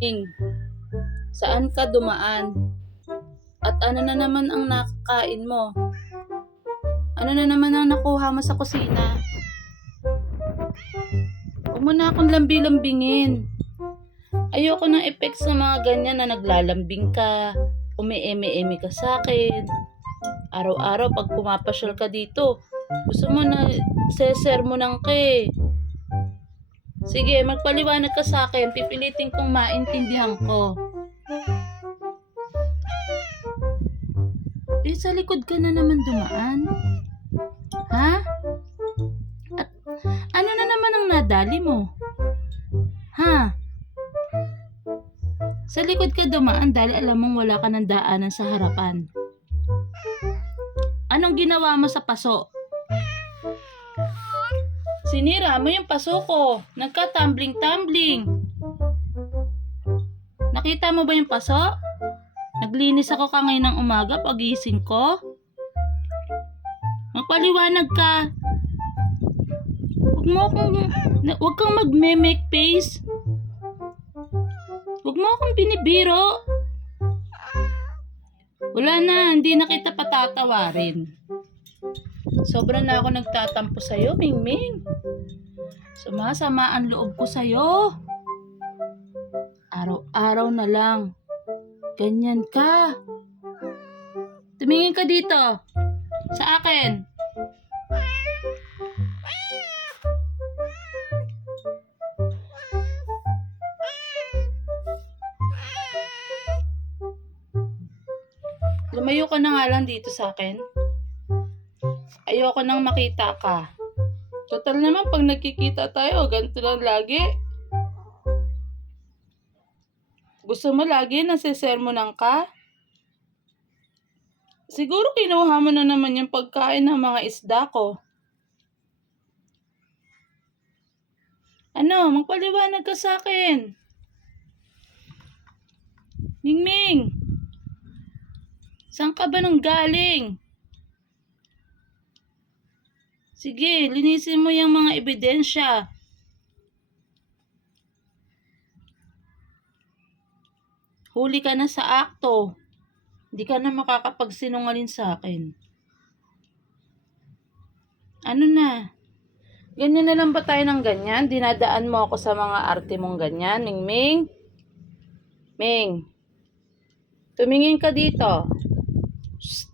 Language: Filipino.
Ing, saan ka dumaan? At ano na naman ang nakakain mo? Ano na naman ang nakuha mo sa kusina? Huwag mo na akong lambi-lambingin. Ayoko ng effects ng mga ganyan na naglalambing ka, umi-eme-eme ka sa akin. Araw-araw pag pumapasyal ka dito, gusto mo na sesermonan ka eh. Sige, magpaliwanag ka sa akin, pipilitin kong maintindihan ko. Eh, sa likod ka na naman dumaan. Ha? At ano na naman ang nadali mo? Ha? Sa likod ka dumaan dahil alam mong wala ka ng daanan sa harapan. Anong ginawa mo sa paso? Sinira mo yung paso ko. Nagka-tumbling-tumbling. Nakita mo ba yung paso? Naglinis ako kanina ng umaga pagising ko. Magpaliwanag ka. Huwag kang mag-make face. Huwag mo akong binibiro. Wala na, hindi na kita patatawarin. Sobra na ako nagtatampo sa'yo, Mingming. Sumasama ang loob ko sa'yo. Araw-araw na lang. Ganyan ka. Tumingin ka dito. Sa akin. Lumayo ka na nga lang dito sa akin. Ayoko nang makita ka. Total naman pag nagkikita tayo, ganito lang lagi. Gusto mo lagi nasisermonan ka? Siguro kinuha mo na naman yung pagkain ng mga isda ko. Ano, magpaliwanag ka sa akin. Mingming, saan ka ba nang galing? Sige, linisin mo yung mga ebidensya. Huli ka na sa akto. Hindi ka na makakapagsinungaling sa akin. Ano na? Ganyan na lang ba tayo ng ganyan? Dinadaan mo ako sa mga arte mong ganyan, Mingming? Ming, tumingin ka dito. Shh.